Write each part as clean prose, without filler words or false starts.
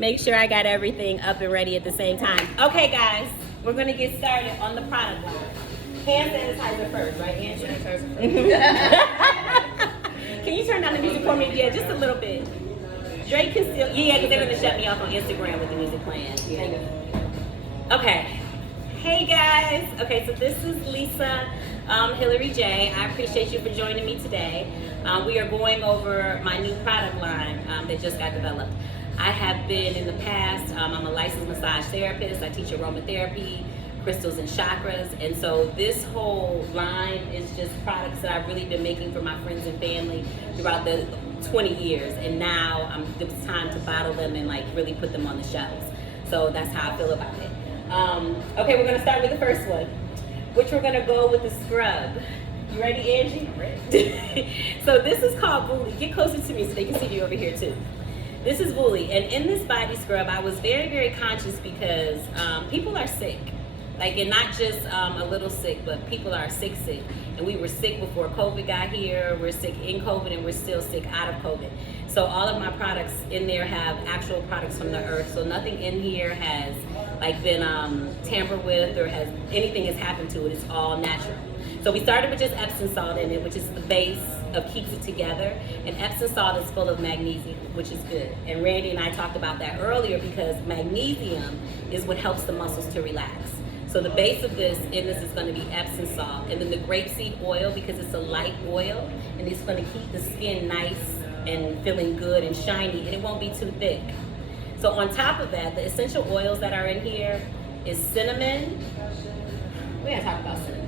make sure I got everything up and ready at the same time. Okay, guys, we're gonna get started on the product line. Hand sanitizer first, right, Angie? Can you turn down the music for me? Yeah, just a little bit. Drake can still, yeah, because they're gonna shut me off on Instagram with the music playing. Yeah. Okay. Hey guys. Okay, so this is Lisa Hillary J. I appreciate you for joining me today. We are going over my new product line that just got developed. I have been in the past, I'm a licensed massage therapist. I teach aromatherapy, crystals and chakras, and so this whole line is just products that I've really been making for my friends and family throughout the 20 years, and now it was time to bottle them and like really put them on the shelves. So that's how I feel about it. Okay, we're gonna start with the first one, which we're gonna go with the scrub. You ready, Angie? I'm ready. So this is called Booly. Get closer to me so they can see you over here too. This is Booly, and in this body scrub, I was very, very conscious because people are sick. Like, and not just a little sick, but people are sick. And we were sick before COVID got here, we're sick in COVID, and we're still sick out of COVID. So all of my products in there have actual products from the earth. So nothing in here has like been tampered with or has anything has happened to it. It's all natural. So we started with just Epsom salt in it, which is the base of keeps it together. And Epsom salt is full of magnesium, which is good. And Randy and I talked about that earlier because magnesium is what helps the muscles to relax. So the base of this is going to be Epsom salt, and then the grapeseed oil, because it's a light oil, and it's going to keep the skin nice and feeling good and shiny, and it won't be too thick. So on top of that, the essential oils that are in here is cinnamon. We're going to talk about cinnamon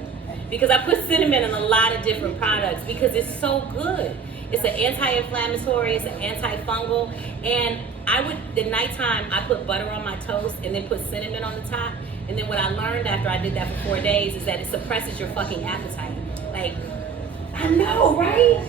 because I put cinnamon in a lot of different products because it's so good. It's an anti-inflammatory, it's an antifungal, and at nighttime, I put butter on my toast and then put cinnamon on the top. And then what I learned after I did that for 4 days is that it suppresses your fucking appetite. Like, I know, right?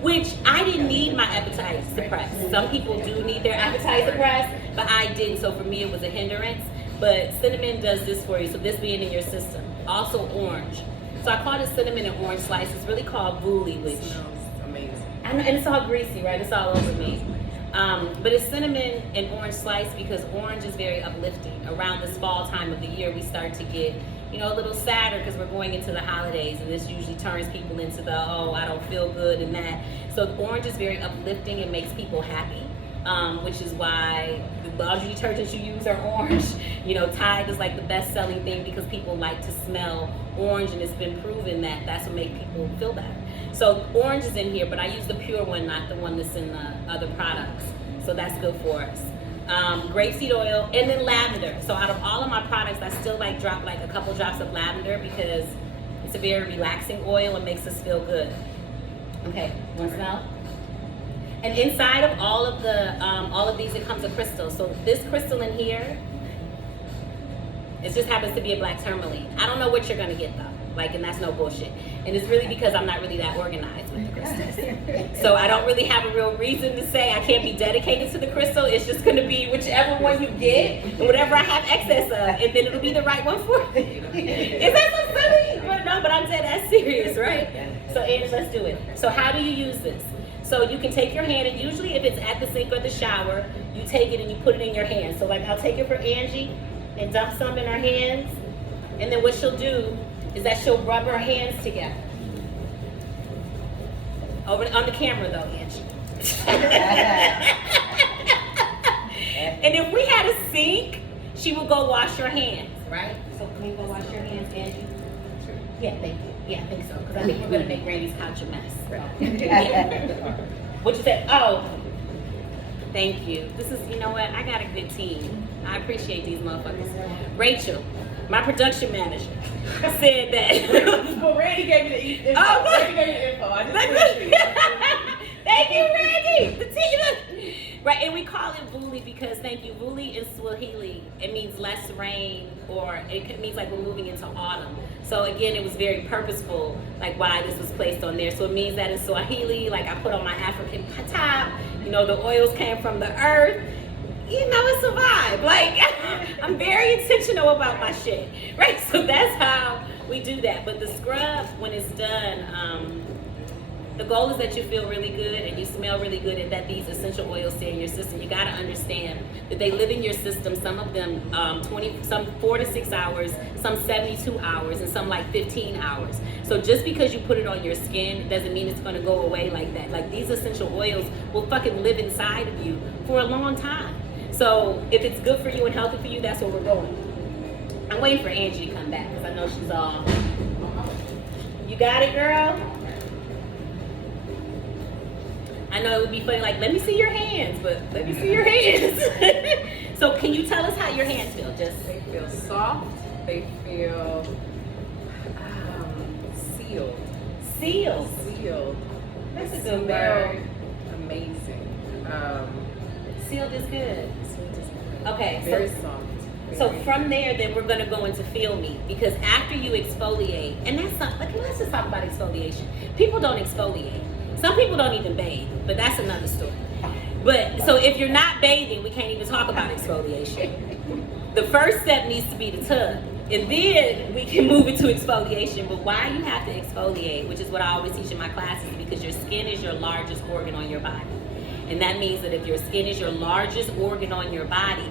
Which I didn't need my appetite suppressed. Some people do need their appetite suppressed, but I didn't, so for me it was a hindrance. But cinnamon does this for you, so this being in your system. Also orange. So I call it cinnamon and orange slice. It's really called Booly, which... It smells amazing. And it's all greasy, right? It's all over me. But it's cinnamon and orange slice because orange is very uplifting. Around this fall time of the year, we start to get, a little sadder because we're going into the holidays, and this usually turns people into the, oh, I don't feel good and that. So orange is very uplifting and makes people happy, which is why the laundry detergents you use are orange. Tide is like the best-selling thing because people like to smell orange, and it's been proven that that's what makes people feel better. So orange is in here, but I use the pure one, not the one that's in the other products. So that's good for us. Grapeseed oil, and then lavender. So out of all of my products, I still drop like a couple drops of lavender because it's a very relaxing oil and makes us feel good. Okay, want to smell? And inside of all of these, it comes a crystal. So this crystal in here, it just happens to be a black tourmaline. I don't know what you're gonna get though. And that's no bullshit. And it's really because I'm not really that organized with the crystals. So I don't really have a real reason to say I can't be dedicated to the crystal. It's just gonna be whichever one you get, and whatever I have excess of, and then it'll be the right one for you. Is that so silly? But no, but I'm dead ass serious, right? So Ange, let's do it. So how do you use this? So you can take your hand, and usually if it's at the sink or the shower, you take it and you put it in your hand. So I'll take it for Angie and dump some in her hands, and then what she'll do is that she'll rub her hands together. Over on the camera though, Angie. And if we had a sink, she would go wash her hands, right? So can you go wash your hands, Angie? Yeah, thank you. Yeah, I think so. Because I think we're gonna make Randy's couch a mess. Yeah. What you said? Oh, thank you. This is, you know what? I got a good team. I appreciate these motherfuckers. Rachel, my production manager, said that. Well, Randy gave me the info. Oh, Randy gave me the info. I just Thank you, Randy. The team. Right, and we call it Booly because, thank you, Booly in Swahili, it means less rain, or it means like we're moving into autumn. So again, it was very purposeful, like why this was placed on there. So it means that in Swahili, like I put on my African top, the oils came from the earth. It's a vibe. Like, I'm very intentional about my shit, right? So that's how we do that. But the scrub, when it's done, The goal is that you feel really good and you smell really good, and that these essential oils stay in your system. You got to understand that they live in your system. Some of them 4 to 6 hours, some 72 hours, and some like 15 hours. So just because you put it on your skin doesn't mean it's going to go away like that. Like, these essential oils will fucking live inside of you for a long time. So if it's good for you and healthy for you, that's where we're going. I'm waiting for Angie to come back because I know she's all. You got it, girl? I know it would be funny, like, let me see your hands, but let me see your hands. So can you tell us how your hands feel? They feel soft. They feel sealed. Sealed. That's a good word. Amazing. Sealed is good. Okay, Very soft. So from there, then we're gonna go into feel me, because after you exfoliate, and that's not, like, let's just talk about exfoliation. People don't exfoliate. Some people don't even bathe, but that's another story. But so if you're not bathing, we can't even talk about exfoliation. The first step needs to be the tub, and then we can move into exfoliation. But why you have to exfoliate, which is what I always teach in my classes, because your skin is your largest organ on your body. And that means that if your skin is your largest organ on your body,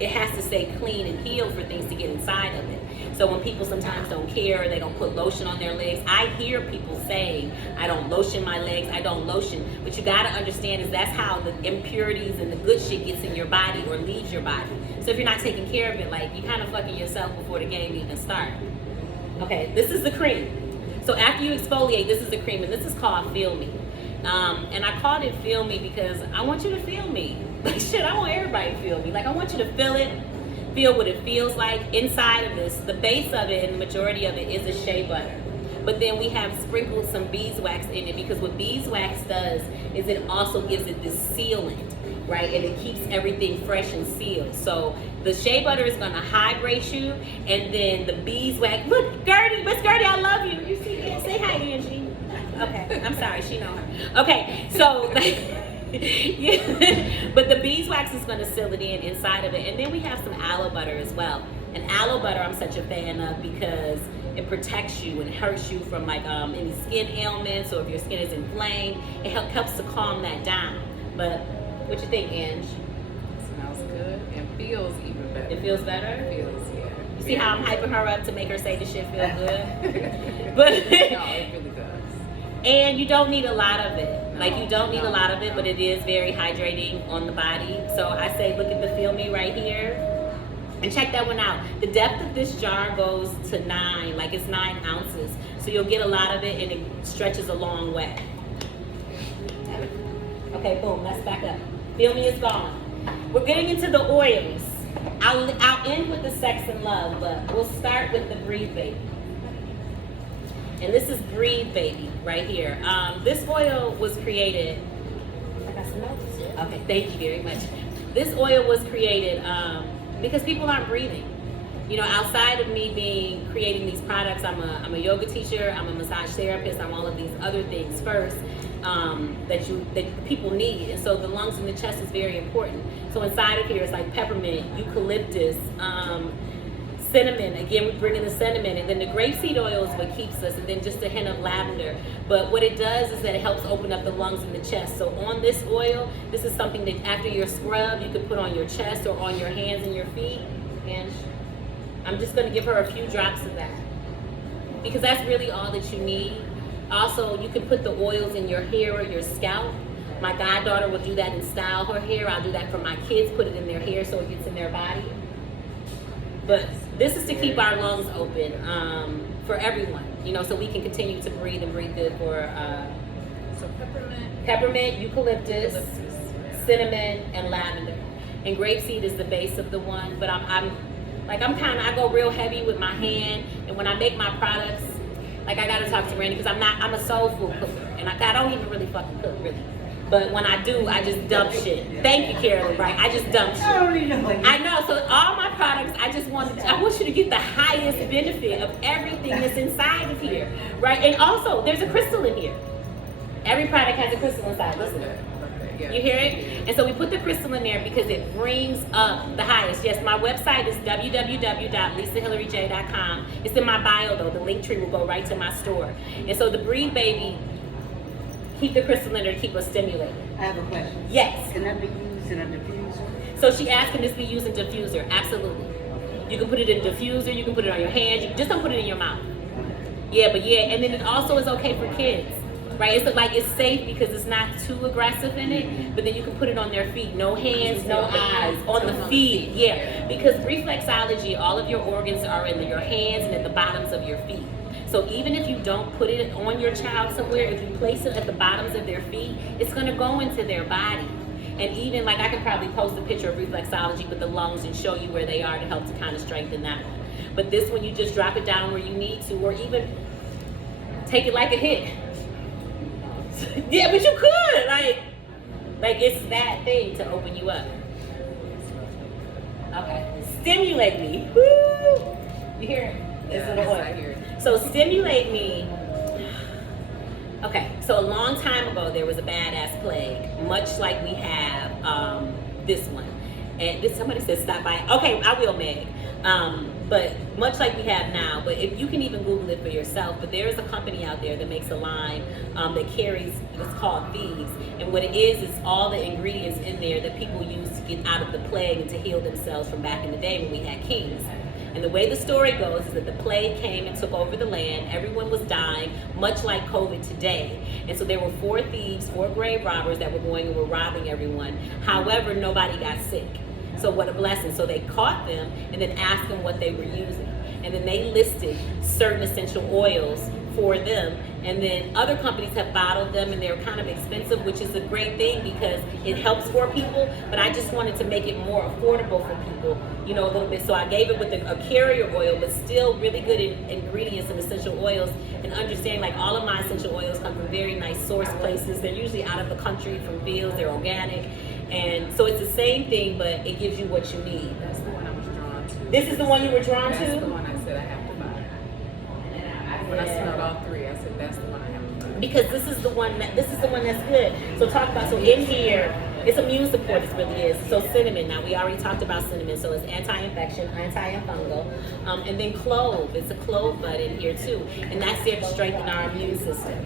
it has to stay clean and healed for things to get inside of it. So when people sometimes don't care, they don't put lotion on their legs. I hear people saying, I don't lotion my legs, I don't lotion. But you gotta understand is that's how the impurities and the good shit gets in your body or leaves your body. So if you're not taking care of it, like, you kind of fucking yourself before the game even starts. Okay, this is the cream. So after you exfoliate, this is the cream, and this is called Feel Me. And I called it Feel Me because I want you to feel me. Like, shit, I want everybody to feel me. Like, I want you to feel it, feel what it feels like. Inside of this, the base of it and the majority of it is a shea butter. But then we have sprinkled some beeswax in it, because what beeswax does is it also gives it this sealant, right? And it keeps everything fresh and sealed. So the shea butter is gonna hydrate you, and then the beeswax, look, Gertie, Miss Gertie, I love you. You see that? Say hi, Angie. Okay, I'm sorry, she know her. Okay, so yeah, but the beeswax is going to seal it inside of it. And then we have some aloe butter as well. And aloe butter I'm such a fan of because it protects you and hurts you from like any skin ailments, or if your skin is inflamed, it helps to calm that down. But what you think, Ange? Smells good and feels even better. It feels better? It feels, yeah. You see how I'm hyping her up to make her say the shit feel good? But no, it really does. And you don't need a lot of it. Like, you don't need a lot of it, but it is very hydrating on the body. So I say, look at the Feel Me right here. And check that one out. The depth of this jar goes to 9, like it's 9 ounces. So you'll get a lot of it, and it stretches a long way. Okay, boom, let's back up. Feel Me is gone. We're getting into the oils. I'll end with the sex and love, but we'll start with the Breathe Baby. And this is Breathe Baby right here. This oil was created. I got some notes. Okay, thank you very much. This oil was created because people aren't breathing. You know, outside of me creating these products, I'm a yoga teacher, I'm a massage therapist, I'm all of these other things first that people need. And so the lungs and the chest is very important. So inside of here is like peppermint, eucalyptus, cinnamon. Again, we bring in the cinnamon, and then the grapeseed oil is what keeps us, and then just a hint of lavender. But what it does is that it helps open up the lungs and the chest. So on this oil, this is something that after your scrub, you could put on your chest or on your hands and your feet. And I'm just going to give her a few drops of that, because that's really all that you need. Also, you can put the oils in your hair or your scalp. My goddaughter will do that and style her hair. I'll do that for my kids, put it in their hair so it gets in their body. But this is to keep our lungs open for everyone, you know, so we can continue to breathe and breathe good for so peppermint, eucalyptus, cinnamon, and lavender. And grapeseed is the base of the one, but I go real heavy with my hand, and when I make my products, like, I gotta talk to Randy, because I'm a soul food cooker, and I don't even really fucking cook, really. But when I do, I just dump shit. Thank you, Carolyn, right? I just dump shit. I know, so all my products, I want you to get the highest benefit of everything that's inside of here, right? And also, there's a crystal in here. Every product has a crystal inside, listen. You hear it? And so we put the crystal in there because it brings up the highest. Yes, my website is www.lisahillarij.com. It's in my bio, though. The link tree will go right to my store. And so the Breathe Baby keep the crystal in there, keep us stimulated. I have a question. Yes. Can that be used in a diffuser? So she asked, can this be used in diffuser? Absolutely. You can put it in diffuser, you can put it on your hands, just don't put it in your mouth. Yeah, but yeah, and then it also is okay for kids, right? It's like it's safe because it's not too aggressive in it, but then you can put it on their feet. No hands, no eyes, on the feet. Yeah, because reflexology, all of your organs are in your hands and at the bottoms of your feet. So even if you don't put it on your child somewhere, if you place it at the bottoms of their feet, it's gonna go into their body. And even like I can probably post a picture of reflexology with the lungs and show you where they are to help to kind of strengthen that one. But this one, you just drop it down where you need to, or even take it like a hit. Yeah, but you could, like it's that thing to open you up. Okay, stimulate me. Woo! You hear it? It's a little I hear it. So stimulate me. Okay, so a long time ago there was a badass plague, much like we have this one. And this somebody said stop by. Okay, I will, Meg. But much like we have now, but if you can even Google it for yourself, but there is a company out there that makes a line that carries, it's called Thieves. And what it is all the ingredients in there that people use to get out of the plague and to heal themselves from back in the day when we had kings. And the way the story goes is that the plague came and took over the land. Everyone was dying, much like COVID today. And so there were 4 thieves, 4 grave robbers that were going and were robbing everyone. However, nobody got sick. So what a blessing. So they caught them and then asked them what they were using. And then they listed certain essential oils for them. And then other companies have bottled them and they're kind of expensive, which is a great thing because it helps for people. But I just wanted to make it more affordable for people, you know, a little bit. So I gave it with a carrier oil, but still really good ingredients and essential oils. And understand, like, all of my essential oils come from very nice source places. They're usually out of the country, from fields, they're organic. And so it's the same thing, but it gives you what you need. That's the one I was drawn to. This is the one you were drawn That's the to? one I said I have to buy. When I smelled all 3, I said that's the one I have to buy. Because this is the one that's good. So talk about, so in here, it's immune support, it really is. So cinnamon, now we already talked about cinnamon, so it's anti-infection, anti-fungal. And then clove, it's a clove bud in here too. And that's there to strengthen our immune system.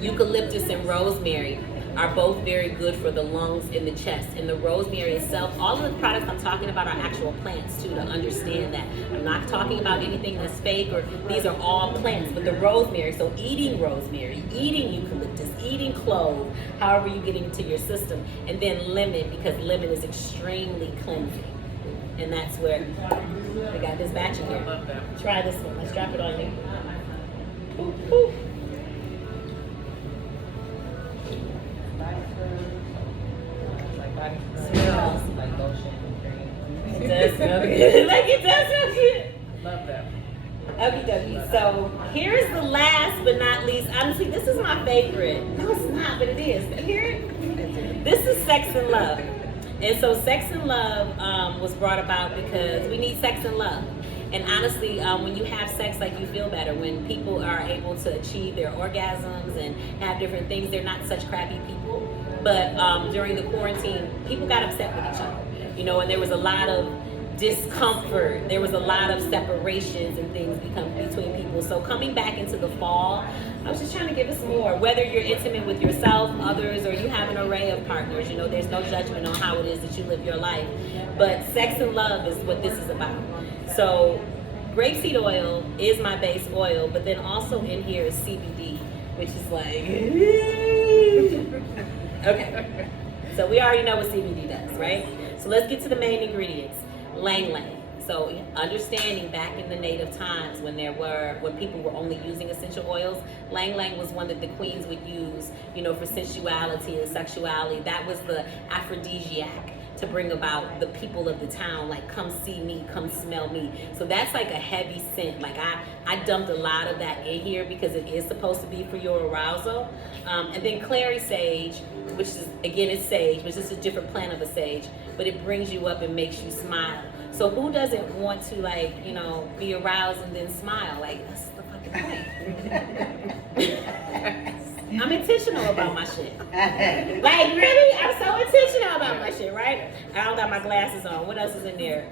Eucalyptus and rosemary are both very good for the lungs and the chest. And the rosemary itself, all of the products I'm talking about are actual plants too, to understand that. I'm not talking about anything that's fake, or these are all plants. But the rosemary, so eating rosemary, eating eucalyptus, eating clove, however you get it into your system. And then lemon, because lemon is extremely cleansing. And that's where we got this batch in I here. love that. Try this one, let's drop it on you. Ooh, ooh. Smells like lotion and cream. It does smell good. Like, it does smell good. Love that. Okie dokie. So here's the last but not least. Honestly, this is my favorite. No, it's not, but it is. You hear it? This is Sex and Love. And so Sex and Love was brought about because we need sex and love. And honestly, when you have sex, like, you feel better. When people are able to achieve their orgasms and have different things, they're not such crappy people. But during the quarantine, people got upset with each other, you know, and there was a lot of discomfort. There was a lot of separations and things between people. So coming back into the fall, I was just trying to give us more. Whether you're intimate with yourself, others, or you have an array of partners, you know, there's no judgment on how it is that you live your life. But sex and love is what this is about. So grapeseed oil is my base oil, but then also in here is CBD, which is like... Okay, so we already know what CBD does, right? So let's get to the main ingredients. Lang lang. So understanding back in the native times when people were only using essential oils, lang lang was one that the queens would use, you know, for sensuality and sexuality. That was the aphrodisiac to bring about the people of the town, like, come see me, come smell me. So that's like a heavy scent. Like, I dumped a lot of that in here because it is supposed to be for your arousal. And then clary sage, which is, again, it's sage, which is a different plant of a sage, but it brings you up and makes you smile. So who doesn't want to, like, you know, be aroused and then smile? Like, that's the fucking point. I'm intentional about my shit. Like, really? I'm so intentional about my shit, right? I don't got my glasses on. What else is in there?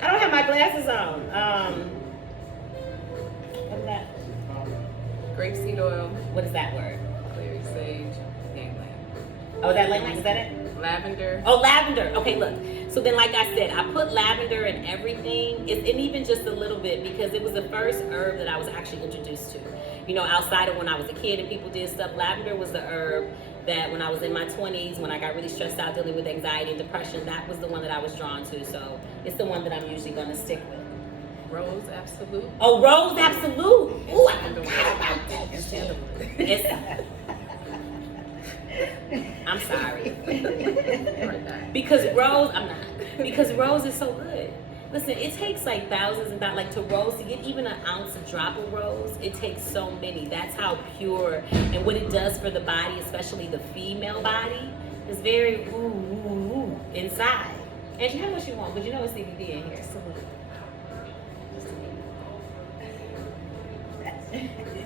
I don't have my glasses on. What is that? Grapeseed oil, What is that word? clary sage, ylang. Oh, is that like is that it? Lavender. Oh, lavender. Okay, look. So then, like I said, I put lavender in everything, and even just a little bit, because it was the first herb that I was actually introduced to. You know, outside of when I was a kid and people did stuff, lavender was the herb that when I was in my 20s, when I got really stressed out dealing with anxiety and depression, that was the one that I was drawn to. So it's the one that I'm usually going to stick with. Rose Absolute. Oh, Rose Absolute. Ooh, I forgot about that. And sandalwood. It's, I'm sorry. Right there. Because Rose, I'm not. Because Rose is so good. Listen, it takes like thousands and like to roast, to get even an ounce, a drop of rose, it takes so many. That's how pure, and what it does for the body, especially the female body, is very ooh inside. Angie, how much you want? But you know it's CBD in here.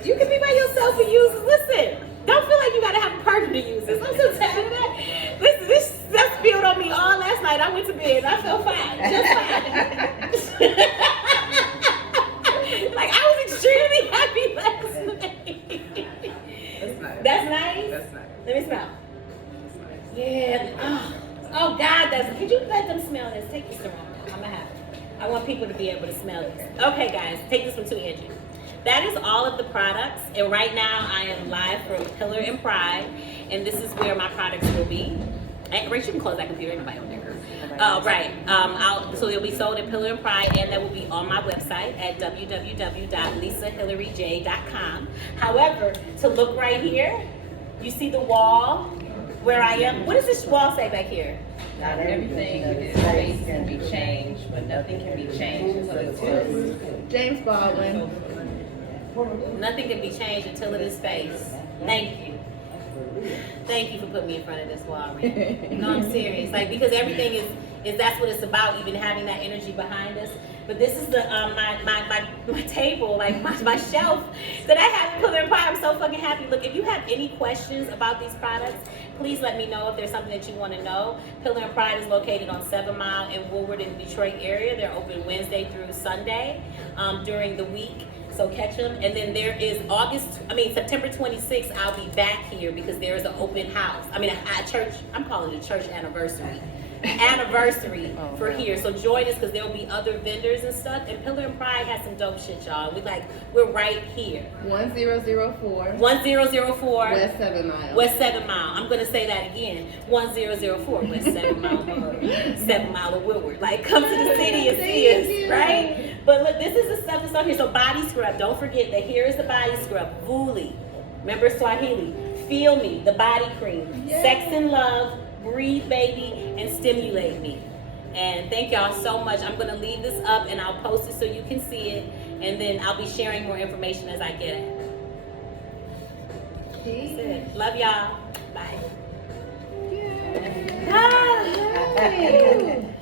You can be by yourself and use it. Listen, don't feel like you gotta have a partner to use this. I'm so tired of that. Listen, this stuff spilled on me all last night. I went to bed and I felt fine, just fine. Like I was extremely happy last night. That's nice. That's nice. That's nice. Let me smell. That's nice. Yeah. Oh God, that's. Could you let them smell this? Take this around. I'm gonna have it. I want people to be able to smell this. Okay, guys, take this one too, Angie. That is all of the products, and right now I am live from Pillar and Pride, and this is where my products will be. Hey, Rachel, you can close that computer. Ain't nobody on there. Right. So they'll be sold at Pillar and Pride, and that will be on my website at www.lisahillaryj.com. However, to look right here, you see the wall where I am. What does this wall say back here? Not everything in this space can be changed, but nothing can be changed until it's fixed. James Baldwin. Nothing can be changed until it is faced. Thank you. Thank you for putting me in front of this wall, man. No, I'm serious. Like, because everything is that's what it's about, even having that energy behind us. But this is the my table, like my shelf that I have in Pillar and Pride. I'm so fucking happy. Look, if you have any questions about these products, please let me know if there's something that you want to know. Pillar and Pride is located on 7 Mile in Woodward in the Detroit area. They're open Wednesday through Sunday during the week. So catch them. And then there is September 26th, I'll be back here because there is an open house. A church, I'm calling it a church anniversary. For here. So join us because there will be other vendors and stuff. And Pillar and Pride has some dope shit, y'all. We're right here. 1004. 1004 West 7 Mile. West 7 Mile. I'm gonna say that again. 1004 West 7 Mile. 7 Mile of Woodward. Like, come to the city and see us, right? But look, this is the stuff that's on here. So body scrub. Don't forget that here is the body scrub. Vuli. Remember Swahili. Feel Me, the body cream. Yay. Sex and Love, Breathe Baby, and Stimulate Me. And thank y'all so much. I'm gonna leave this up and I'll post it so you can see it. And then I'll be sharing more information as I get it. That's it. Love y'all. Bye. Yay. Bye.